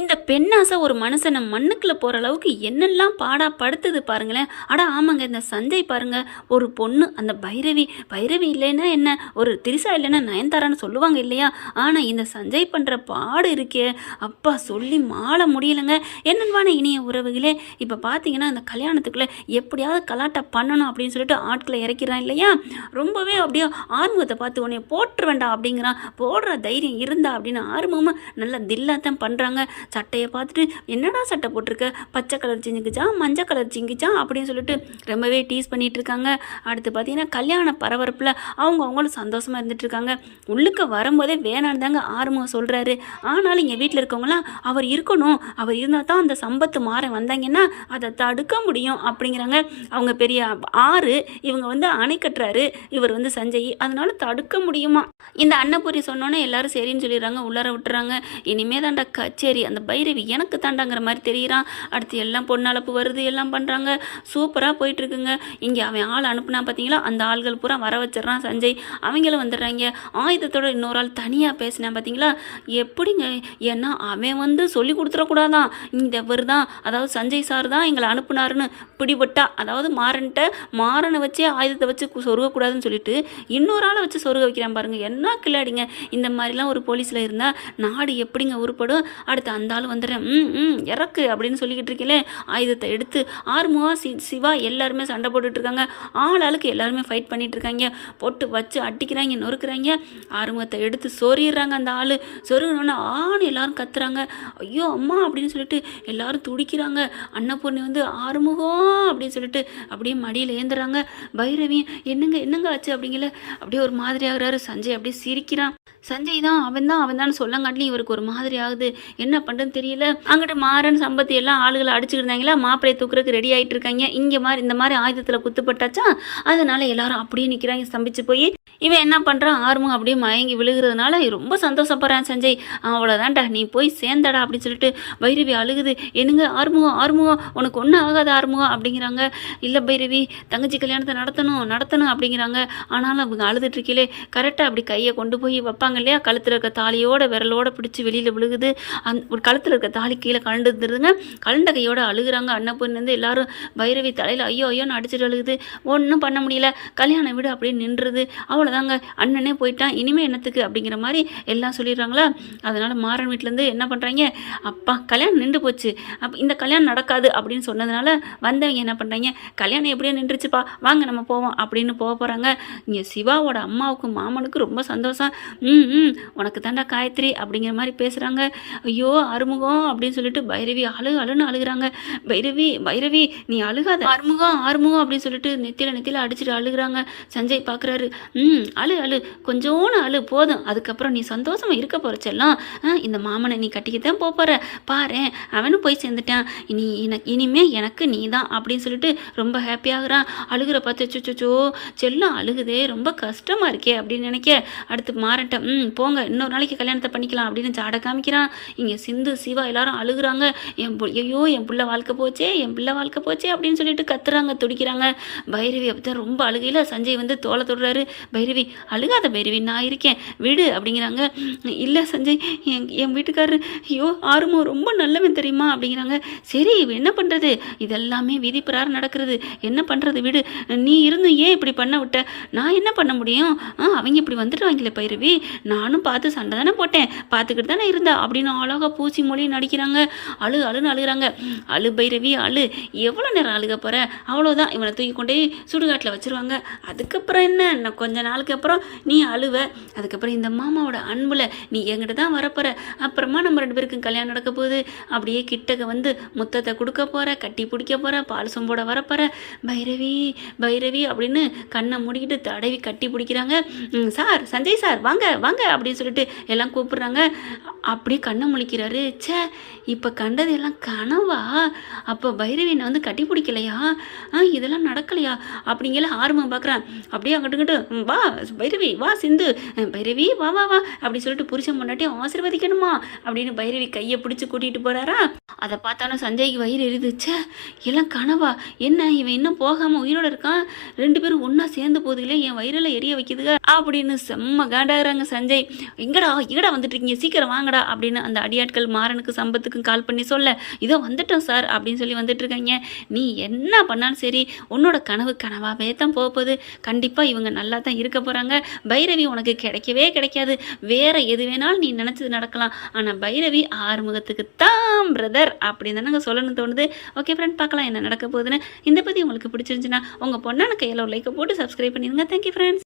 இந்த பெண்ணாசை ஒரு மனுஷனை மண்ணுக்குள்ள போகிற அளவுக்கு என்னெல்லாம் பாடா படுத்துது பாருங்களேன். அட ஆமாங்க இந்த சஞ்சய் பாருங்க ஒரு பொண்ணு அந்த பைரவி பைரவி இல்லைன்னா என்ன? ஒரு திரிசா இல்லைன்னா நயன்தாரான்னு சொல்லுவாங்க இல்லையா? ஆனால் இந்த சஞ்சய் பண்ணுற பாடு இருக்கே அப்பா சொல்லி மாள முடியலைங்க. என்னன்பான இனிய உறவுகளே இப்போ பார்த்தீங்கன்னா அந்த கல்யாணத்துக்குள்ளே எப்படியாவது கலாட்டா பண்ணணும் அப்படின்னு சொல்லிட்டு ஆட்களை இறக்கிறான் இல்லையா? ரொம்பவே அப்படியே ஆர்வத்தை பார்த்து உடனே போட்டுருவேண்டா அப்படிங்கிறான். போடுற தைரியம் இருந்தா அப்படின்னு ஆர்வமும் நல்லா தில்லாத்தான் பண்ணுறாங்க சட்டையை பார்த்துட்டு என்னடா சட்டை போட்டிருக்க? பச்சை கலர் சிங்கிச்சா மஞ்சள் கலர் சிங்கிச்சா அப்படின்னு சொல்லிட்டு ரொம்பவே டீஸ் பண்ணிட்டு இருக்காங்க. அடுத்து பார்த்தீங்கன்னா கல்யாண பரபரப்பில் அவங்க அவங்களும் சந்தோஷமாக இருந்துட்டு இருக்காங்க. உள்ளுக்கு வரும்போதே வேணான்னு தாங்க ஆறுமுகம் சொல்கிறாரு ஆனாலும் இங்கே வீட்டில் இருக்கவங்களாம் அவர் இருக்கணும். அவர் இருந்தால் தான் அந்த சம்பத்து மாற வந்தாங்கன்னா அதை தடுக்க முடியும். அப்படிங்கிறாங்க. அவங்க பெரிய ஆறு இவங்க வந்து அணை கட்டுறாரு. இவர் வந்து சஞ்சய். அதனால தடுக்க முடியுமா? இந்த அன்னபூரி சொன்னோன்னே எல்லாரும் சரின்னு சொல்லிடுறாங்க. உள்ளார விட்டுறாங்க. இனிமே தாண்டா கச்சேரி. அந்த அந்த பைரவி எனக்கு தாண்டாங்கிற மாதிரி தெரிகிறான் அடுத்து எல்லாம் பொண்ணளப்பு வருது எல்லாம் பண்ணுறாங்க சூப்பராக போயிட்டுருக்குங்க. இங்கே அவன் ஆள் அனுப்புனா பார்த்தீங்களா அந்த ஆள்கள் பூரா வர வச்சிடுறான் சஞ்சய். அவங்களும் வந்துடுறாங்க. ஆயுதத்தோட இன்னொரு ஆள் தனியாக பேசினேன் பார்த்தீங்களா எப்படிங்க? ஏன்னா அவன் வந்து சொல்லி கொடுத்துடக்கூடாதான். இந்த இவர் தான் அதாவது சஞ்சய் சார் தான் எங்களை அனுப்புனாருன்னு பிடிபட்டா அதாவது மாறன்ட்ட மாறனை வச்சே ஆயுதத்தை வச்சு சொருகக்கூடாதுன்னு சொல்லிட்டு இன்னொரு ஆளை வச்சு சொருக வைக்கிறான் பாருங்கள் என்ன கில்லாடிங்க? இந்த மாதிரிலாம் ஒரு போலீஸில் இருந்தால் நாடு எப்படிங்க உருப்படும்? அடுத்து அந்த வந்தாலும் வந்துடுறேன். ம் ம் இறக்கு அப்படின்னு சொல்லிக்கிட்டு இருக்கீங்களே ஆயுதத்தை எடுத்து ஆறுமுகா சி சிவா எல்லாருமே சண்டை போட்டுட்ருக்காங்க ஆள் ஆளுக்கு எல்லாருமே ஃபைட் பண்ணிட்டு இருக்காங்க. போட்டு வச்சு அட்டிக்கிறாங்க நொறுக்கிறாங்க. ஆறுமுகத்தை எடுத்து சொறிடுறாங்க அந்த ஆள். சொருகணுன்னு ஆண் எல்லாரும் கத்துறாங்க. ஐயோ அம்மா அப்படின்னு சொல்லிட்டு எல்லாரும் துடிக்கிறாங்க. அன்னபூர்ணி வந்து ஆறுமுகம் அப்படின்னு சொல்லிட்டு அப்படியே மடியில் ஏந்துறாங்க. பைரவி என்னங்க என்னங்க ஆச்சு? அப்படிங்கல. அப்படியே ஒரு மாதிரி ஆகுறாரு. சஞ்சய் அப்படியே சிரிக்கிறான். சஞ்சய் தான் அவன் தான் அவன் தான் சொல்லங்காட்டிலும் இவருக்கு ஒரு மாதிரி ஆகுது. என்ன பண்ணுறதுன்னு தெரியல. அங்கிட்ட மாறன் சம்பத்தி எல்லாம் ஆளுகளை அடிச்சுக்கிட்டு மாப்பிள்ளையை தூக்குறதுக்கு ரெடி ஆகிட்டு இருக்காங்க. இங்கே மாதிரி இந்த மாதிரி ஆயுதத்தில் குத்துப்பட்டாச்சா? அதனால எல்லாரும் அப்படியே நிற்கிறாங்க ஸ்தம்பிச்சு போய் இவன் என்ன பண்ணுறான் ஆர்வம் அப்படியே மயங்கி விழுகிறதுனால ரொம்ப சந்தோஷப்படுறான் சஞ்சய். அவ்வளோதான்டா நீ போய் சேர்ந்தடா அப்படின்னு சொல்லிட்டு பைரவி அழுகுது. என்னங்க ஆர்முகம் ஆர்முகம் உனக்கு ஒன்றும் ஆகாத ஆர்முகம் அப்படிங்கிறாங்க. இல்லை பைரவி தங்கச்சி கல்யாணத்தை நடத்தணும் நடத்தணும் அப்படிங்கிறாங்க. ஆனாலும் அவங்க அழுதுட்டுருக்கீங்களே கரெக்டாக அப்படி கையை கொண்டு போய் வைப்பாங்க இல்லையா? கழுத்தில் இருக்க தாலியோட விரலோட பிடிச்சி வெளியில் விழுகுது. அந் ஒரு கழுத்தில் இருக்க தாலி கீழே கலண்டுருதுங்க கலண்ட கையோட அழுகுறாங்க. அண்ணன் வந்து எல்லாரும் பைரவி தலையில் ஐயோ ஐயோன்னு அடிச்சிட்டு அழுகுது. ஒன்றும் பண்ண முடியல. கல்யாணம் விடு அப்படியே நின்றுது. அவ்வளோதாங்க அண்ணனே போயிட்டான் இனிமே என்னத்துக்கு அப்படிங்கிற மாதிரி எல்லாம் சொல்லிடுறாங்களா? அதனால மாறன் வீட்டிலேருந்து என்ன பண்ணுறாங்க அப்பா கல்யாணம் நின்று போச்சு. அப்போ இந்த கல்யாணம் நடக்காது அப்படின்னு சொன்னதுனால வந்தவங்க என்ன பண்ணுறாங்க கல்யாணம் எப்படியோ நின்றுச்சுப்பா வாங்க நம்ம போவோம் அப்படின்னு போக போகிறாங்க இங்கே சிவாவோட அம்மாவுக்கும் மாமனுக்கும் ரொம்ப சந்தோஷம். ம் ம் உனக்கு தாண்டா காயத்ரி அப்படிங்கிற மாதிரி பேசுகிறாங்க ஐயோ அறுமுகம் அப்படின்னு சொல்லிட்டு பைரவி அழு அழுன்னு அழுகுறாங்க. பைரவி பைரவி நீ அழுகாத. அறுமுகம் ஆறுமுகம் அப்படின்னு சொல்லிட்டு நெத்தியில் நெத்தியில் அடிச்சுட்டு அழுகுறாங்க. சஞ்சய் பார்க்குறாரு ம் அழு அழு. கொஞ்சோன்னு அழு போதும். அதுக்கப்புறம் நீ சந்தோஷமாக இருக்க போகிறச்செல்லாம் இந்த மாமனை நீ கட்டிக்க தான் போகிற பாரேன் அவனும் போய் சேர்ந்துட்டான். இனி எனக்கு இனிமே எனக்கு நீ தான் அப்படின்னு சொல்லிட்டு ரொம்ப ஹாப்பியாகிறான் அழுகிற பார்த்து சுச்சோ செல்லம் அழுகுதே ரொம்ப கஷ்டமாக இருக்கே அப்படின்னு நினைக்க. அடுத்து மாறட்ட ம் போங்க. இன்னொரு நாளைக்கு கல்யாணத்தை பண்ணிக்கலாம் அப்படின்னு சாட காமிக்கிறான். இங்கே சிந்து சிவா எல்லாரும் அழுகுறாங்க. என் பு- ஐயோ என் பிள்ளை வாழ்க்கை போச்சே என் பிள்ளை வாழ்க்கை போச்சே அப்படின்னு சொல்லிட்டு கத்துறாங்க துடிக்கிறாங்க. பைரவி அப்படித்தான் ரொம்ப அழுகையில் சஞ்சய் வந்து தோலை தொடுறாரு. பைரவி பைரவி அழுகாத பைரவி நான் இருக்கேன் விடு அப்படிங்கிறாங்க. இல்லை சஞ்சய் என் என் வீட்டுக்காரரு ஐயோ ஆறுமோ ரொம்ப நல்லவன் தெரியுமா அப்படிங்கிறாங்க. சரி என்ன பண்ணுறது இதெல்லாமே விதிப்பிறார் நடக்கிறது. என்ன பண்ணுறது விடு? நீ இருந்து ஏன் இப்படி பண்ண விட்ட? நான் என்ன பண்ண முடியும்? ஆ அவங்க இப்படி வந்துடுவாங்களே பைரவி. நானும் பார்த்து சண்டை தானே போட்டேன். பார்த்துக்கிட்டு தானே இருந்தா அப்படின்னு அழகாக பூச்சி மொழி நடிக்கிறாங்க. அழு அழுன்னு அழுகுறாங்க. அழு பைரவி அழு. எவ்வளோ நேரம் அழுக போகிற அவ்வளோதான் இவனை தூக்கி கொண்டு போய் சுடுகாட்டில் வச்சிருவாங்க. அதுக்கப்புறம் என்ன? இன்னும் கொஞ்ச நாளுக்கு அப்புறம் நீ அழுவ. அதுக்கப்புறம் இந்த மாமாவோட அன்புல நீ என்கிட்ட தான் வரப்போற. அப்புறமா நம்ம ரெண்டு பேருக்கும் கல்யாணம் நடக்க போகுது. அப்படியே கிட்டக்க வந்து முத்தத்தை கொடுக்க போற கட்டி பிடிக்க போற பால் சொம்போட வரப்போற. பைரவி பைரவி அப்படின்னு கண்ணை மூடிக்கிட்டு தடவி கட்டி பிடிக்கிறாங்க. சார் சஞ்சய் சார் வாங்க வாங்க அப்படின்னு சொல்லிட்டு எல்லாம் கூப்பிடுறாங்க. அப்படியே கண்ணை முழிக்கிறாரு. ச்சே இப்போ கண்டது எல்லாம் கனவா? அப்போ பைரவி என்னை வந்து கட்டி பிடிக்கலையா? ஆ இதெல்லாம் நடக்கலையா? அப்படிங்கிற ஆர்வம் பார்க்குறேன் அப்படியே அங்கிட்டு வா பைரவி வா சிந்து. பைரவி வா வா வா அப்படி சொல்லிட்டு புருஷன் முன்னாட்டியும் ஆசீர்வதிக்கணுமா? அப்படின்னு பைரவி கையை பிடிச்சி கூட்டிகிட்டு போகிறாரா அதை பார்த்தாலும் சஞ்சய்க்கு வயிறு எரிதுச்சே எல்லாம் கனவா? என்ன இவன் இன்னும் போகாமல் உயிரோட இருக்கான்? ரெண்டு பேரும் ஒன்றா சேர்ந்து போதுகளே என் வயிறில் எரிய வைக்குதுங்க. அப்படின்னு செம்ம காண்டாகிறாங்க சஞ்சய். எங்கடா எங்கடா வந்துட்டு இருக்கீங்க? சீக்கிரம் வாங்கடா அப்படின்னு அந்த அடியாட்கள் மாறனுக்கு சம்பத்துக்கும் கால் பண்ணி சொல்ல இதோ வந்துட்டோம் சார் அப்படின்னு சொல்லி வந்துட்டு இருக்காங்க. நீ என்ன பண்ணாலும் சரி உன்னோட கனவு கனவாகவே தான் போக போகுது. கண்டிப்பாக இவங்க நல்லா தான் இருக்க போகிறாங்க பைரவி உனக்கு கிடைக்கவே கிடைக்காது. வேற எது வேணாலும் நீ நினச்சது நடக்கலாம். ஆனால் பைரவி ஆறுமுகத்துக்கு தான் பிரதர் அப்படின்னு தானங்க சொல்லணும்னு தோணுது. ஓகே ஃப்ரெண்ட் பார்க்கலாம் என்ன நடக்க போகுதுன்னு. இந்த பற்றி உங்களுக்கு பிடிச்சிருந்துச்சுன்னா உங்கள் பொண்ணான கையில் ஒரு லைக்கை போட்டு சப்ஸ்கிரைப் பண்ணிடுங்க. Thank you friends